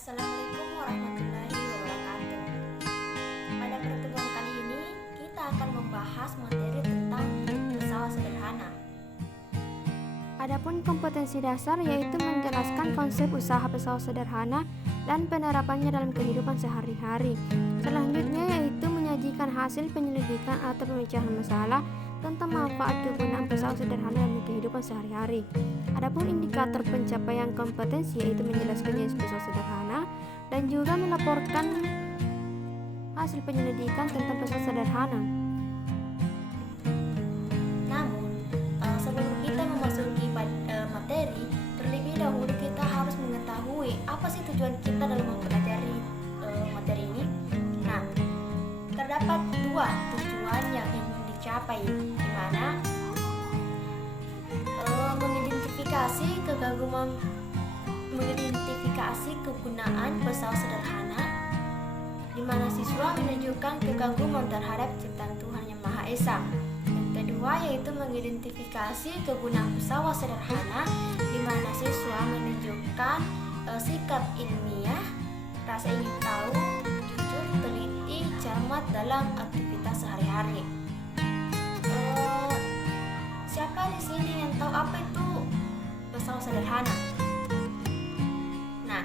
Assalamualaikum warahmatullahi wabarakatuh. Pada pertemuan kali ini kita akan membahas materi tentang pesawat sederhana. Adapun kompetensi dasar yaitu menjelaskan konsep usaha pesawat sederhana dan penerapannya dalam kehidupan sehari-hari. Selanjutnya yaitu menyajikan hasil penyelidikan atau pemecahan masalah tentang manfaat kegunaan pesawat sederhana dalam kehidupan sehari-hari. Adapun indikator pencapaian kompetensi yaitu menjelaskan jenis pesawat sederhana dan juga melaporkan hasil penyelidikan tentang pesawat sederhana. Namun, sebelum kita memasuki materi, terlebih dahulu kita harus mengetahui apa sih tujuan kita dalam mempelajari materi ini. Nah, terdapat dua tujuan yang ingin dicapai, di mana mengidentifikasi kegunaan pesawat sederhana, di mana siswa menunjukkan kekaguman terhadap ciptaan Tuhan Yang Maha Esa. Yang kedua yaitu mengidentifikasi kegunaan pesawat sederhana, di mana siswa menunjukkan sikap ilmiah, rasa ingin tahu, jujur, teliti, cermat dalam aktivitas sehari-hari. Siapa di sini yang tahu apa itu pesawat sederhana? Nah,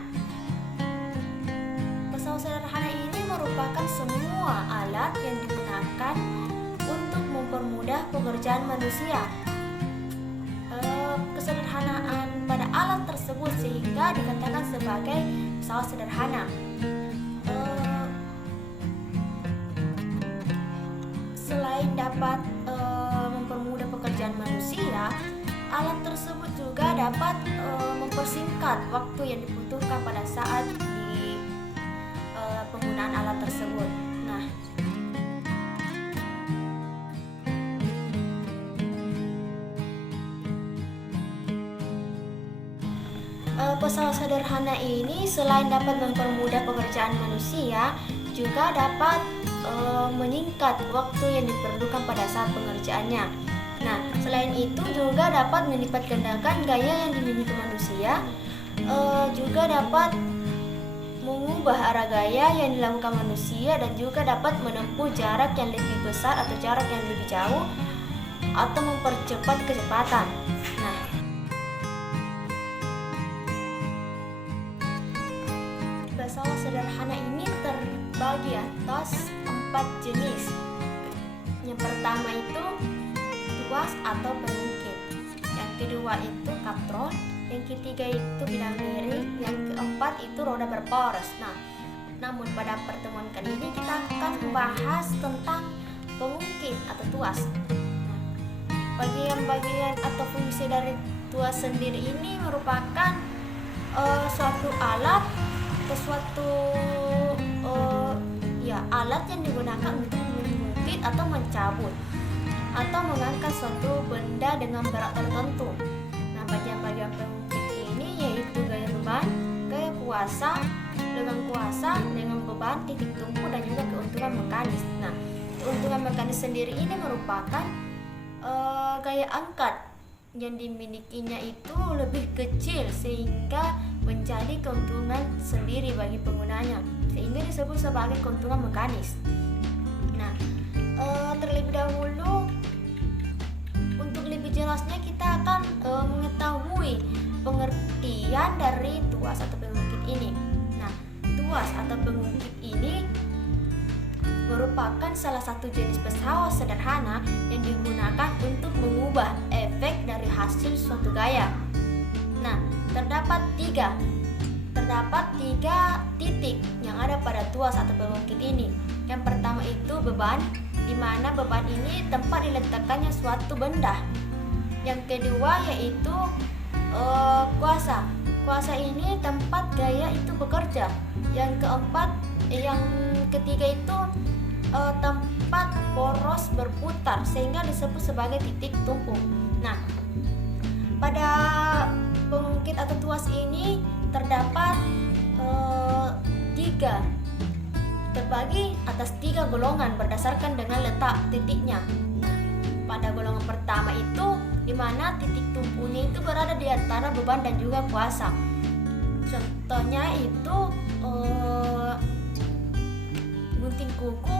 pesawat sederhana ini merupakan semua alat yang digunakan untuk mempermudah pekerjaan manusia. Kesederhanaan pada alat tersebut sehingga dikatakan sebagai pesawat sederhana. Selain dapat mempermudah pekerjaan manusia, alat tersebut juga dapat mempersingkat waktu yang dibutuhkan pada saat di penggunaan alat tersebut. Nah, pesawat sederhana ini selain dapat mempermudah pekerjaan manusia, juga dapat menyingkat waktu yang diperlukan pada saat pengerjaannya. Nah, selain itu juga dapat melipat gandakan gaya yang dimiliki manusia, juga dapat mengubah arah gaya yang dilakukan manusia, dan juga dapat menempuh jarak yang lebih besar atau jarak yang lebih jauh, atau mempercepat kecepatan. Nah, pesawat sederhana ini terbagi atas 4 jenis. Yang pertama itu tuas atau pengungkit, yang kedua itu kaptron, yang ketiga itu bidang miring, yang keempat itu roda berporos. Nah, namun pada pertemuan kali ini kita akan membahas tentang pengungkit atau tuas. Nah, bagian-bagian atau fungsi dari tuas sendiri ini merupakan suatu alat atau suatu alat yang digunakan untuk mengungkit atau mencabut atau mengangkat suatu benda dengan berat tertentu. Nah, bagian-bagian pengungkit ini yaitu gaya beban, gaya kuasa, dengan beban, titik tumpu, dan juga keuntungan mekanis. Nah, keuntungan mekanis sendiri ini merupakan gaya angkat yang dimilikinya itu lebih kecil sehingga menjadi keuntungan sendiri bagi penggunanya, sehingga disebut sebagai keuntungan mekanis. Nah, terlebih dahulu untuk lebih jelasnya kita akan mengetahui pengertian dari tuas atau pengungkit ini. Nah, tuas atau pengungkit ini merupakan salah satu jenis pesawat sederhana yang digunakan untuk mengubah efek dari hasil suatu gaya. Nah, terdapat tiga titik yang ada pada tuas atau pengungkit ini. Yang pertama itu beban, di mana beban ini tempat diletakkannya suatu benda. Yang kedua yaitu kuasa. Kuasa ini tempat gaya itu bekerja. Yang ketiga itu tempat poros berputar sehingga disebut sebagai titik tumpu. Nah, pada pengungkit atau tuas ini terdapat terbagi atas 3 golongan berdasarkan dengan letak titiknya. Pada golongan pertama itu di mana titik tumpunya itu berada di antara beban dan juga kuasa. Contohnya itu gunting kuku,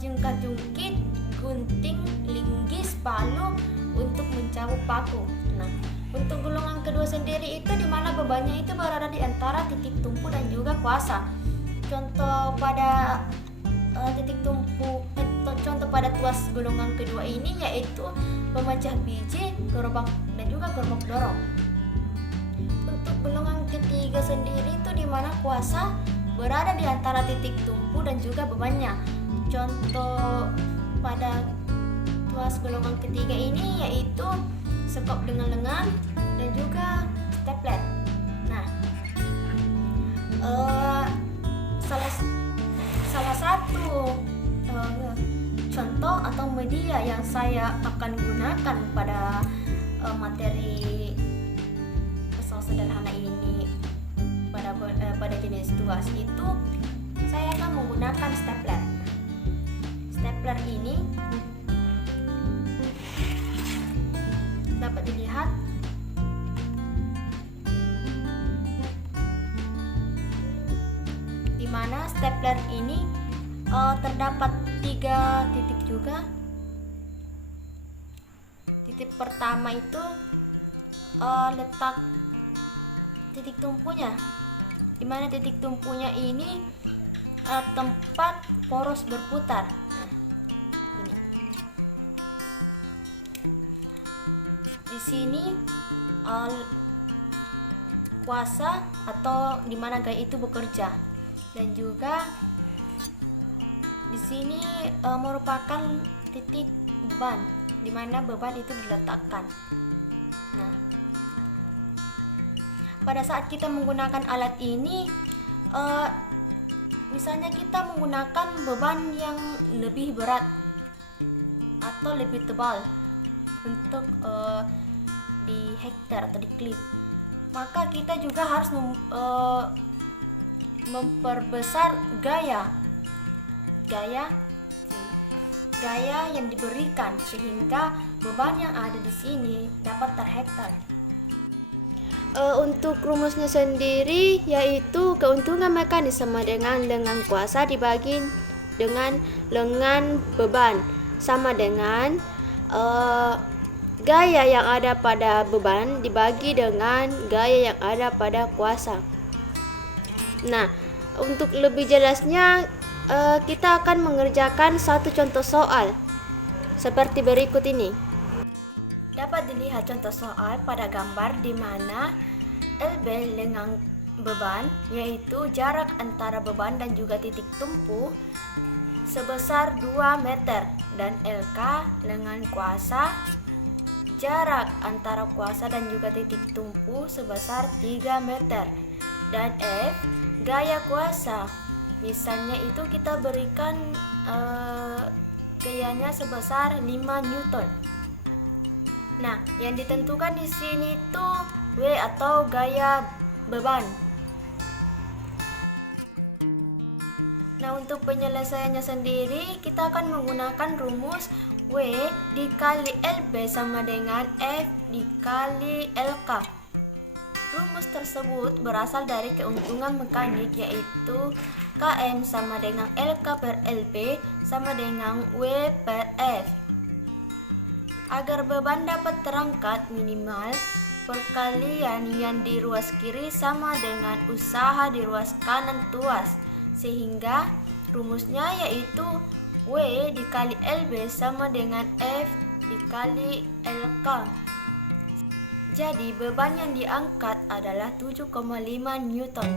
jungkat-jungkit, gunting, linggis, palu untuk mencabut paku. Nah, untuk golongan kedua sendiri itu di mana bebannya itu berada di antara titik tumpu dan juga kuasa. Contoh pada contoh pada tuas golongan kedua ini yaitu pemecah biji, gerobak dan juga gerobak dorong. Untuk golongan ketiga sendiri itu di mana kuasa berada di antara titik tumpu dan juga bebannya. Contoh pada tuas golongan ketiga ini yaitu sekop dengan lengan dan juga stapler. Nah, salah satu contoh atau media yang saya akan gunakan pada materi pesawat sederhana ini pada jenis tuas itu saya akan menggunakan stapler. Stapler ini dapat dilihat di mana stapler ini terdapat 3 titik juga. Titik pertama itu letak titik tumpunya, di mana titik tumpunya ini tempat poros berputar. Nah, ini. Di sini kuasa atau di mana gaya itu bekerja, dan juga di sini merupakan titik beban, di mana beban itu diletakkan. Nah, pada saat kita menggunakan alat ini, misalnya kita menggunakan beban yang lebih berat atau lebih tebal untuk di hektar atau di klip, maka kita juga harus memperbesar gaya yang diberikan sehingga beban yang ada di sini dapat terhektar. Untuk rumusnya sendiri yaitu keuntungan mekanis sama dengan lengan kuasa dibagi dengan lengan beban sama dengan gaya yang ada pada beban dibagi dengan gaya yang ada pada kuasa. Nah, untuk lebih jelasnya kita akan mengerjakan satu contoh soal seperti berikut ini. Dapat dilihat contoh soal pada gambar di mana LB lengan beban yaitu jarak antara beban dan juga titik tumpu sebesar 2 meter, dan LK lengan kuasa jarak antara kuasa dan juga titik tumpu sebesar 3 meter, dan F gaya kuasa. Misalnya itu kita berikan gayanya sebesar 5 Newton. Nah, yang ditentukan di sini itu W atau gaya beban. Nah, untuk penyelesaiannya sendiri kita akan menggunakan rumus W dikali LB sama dengan F dikali LK. Rumus tersebut berasal dari keuntungan mekanik yaitu Km sama dengan LK per LB sama dengan W per F. Agar beban dapat terangkat, minimal perkalian yang di ruas kiri sama dengan usaha di ruas kanan tuas, sehingga rumusnya yaitu W dikali LB sama dengan F dikali LK. Jadi beban yang diangkat adalah 7,5 Newton.